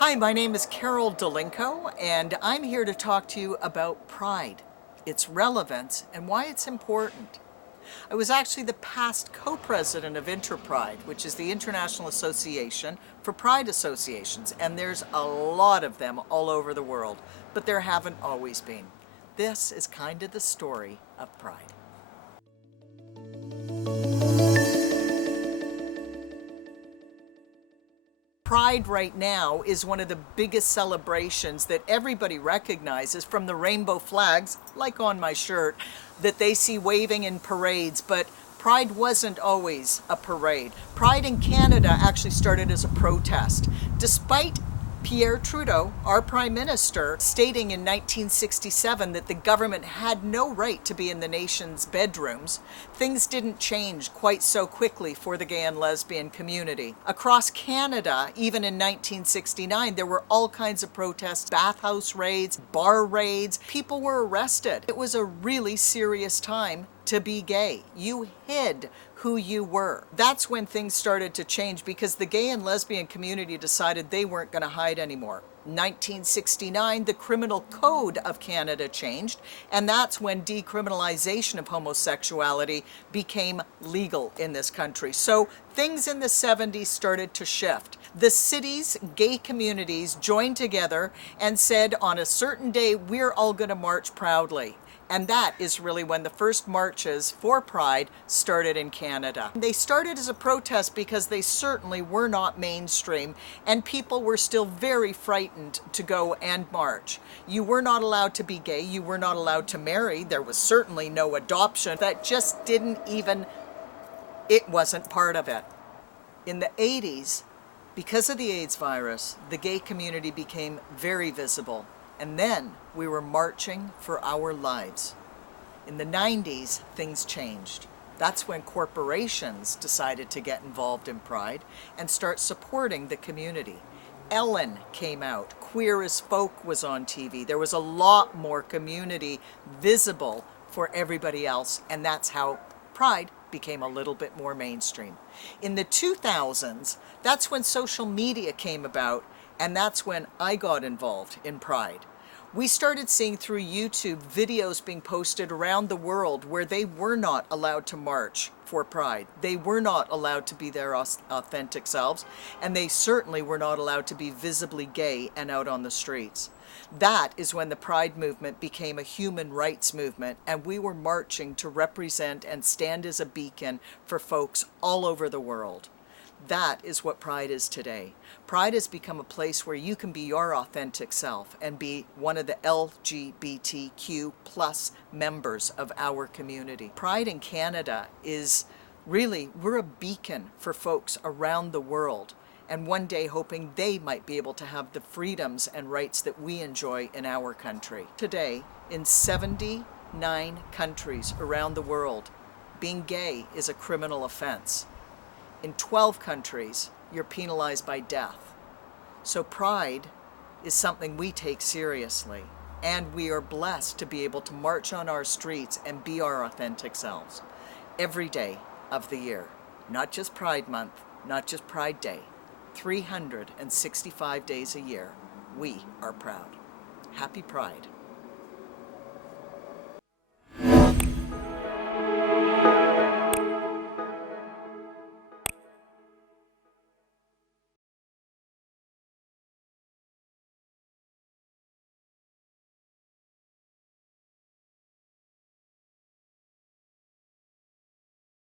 Hi, my name is Carol Delinko, and I'm here to talk to you about pride, its relevance, and why it's important. I was actually the past co-president of Interpride, which is the International Association for Pride Associations, and there's a lot of them all over the world, but there haven't always been. This is kind of the story of pride. Pride right now is one of the biggest celebrations that everybody recognizes, from the rainbow flags, like on my shirt, that they see waving in parades, but Pride wasn't always a parade. Pride in Canada actually started as a protest. Despite Pierre Trudeau, our Prime Minister, stating in 1967 that the government had no right to be in the nation's bedrooms, things didn't change quite so quickly for the gay and lesbian community. Across Canada, even in 1969, there were all kinds of protests, bathhouse raids, bar raids. People were arrested. It was a really serious time to be gay. You hid who you were. That's when things started to change, because the gay and lesbian community decided they weren't going to hide anymore. 1969, the Criminal Code of Canada changed, and that's when decriminalization of homosexuality became legal in this country. So things in the 70s started to shift. The city's gay communities joined together and said, on a certain day, we're all going to march proudly. And that is really when the first marches for Pride started in Canada. They started as a protest because they certainly were not mainstream, and people were still very frightened to go and march. You were not allowed to be gay, you were not allowed to marry, there was certainly no adoption. That just didn't even, it wasn't part of it. In the 80s, because of the AIDS virus, the gay community became very visible. And then we were marching for our lives. In the 90s, things changed. That's when corporations decided to get involved in Pride and start supporting the community. Ellen came out. Queer as Folk was on TV. There was a lot more community visible for everybody else, and that's how Pride became a little bit more mainstream. In the 2000s, that's when social media came about, and that's when I got involved in Pride. We started seeing through YouTube videos being posted around the world where they were not allowed to march for Pride. They were not allowed to be their authentic selves, and they certainly were not allowed to be visibly gay and out on the streets. That is when the Pride movement became a human rights movement, and we were marching to represent and stand as a beacon for folks all over the world. That is what Pride is today. Pride has become a place where you can be your authentic self and be one of the LGBTQ plus members of our community. Pride in Canada is really, we're a beacon for folks around the world, and one day hoping they might be able to have the freedoms and rights that we enjoy in our country. Today, in 79 countries around the world, being gay is a criminal offense. In 12 countries, you're penalized by death. So Pride is something we take seriously, and we are blessed to be able to march on our streets and be our authentic selves every day of the year. Not just Pride Month, not just Pride Day. 365 days a year, we are proud. Happy Pride.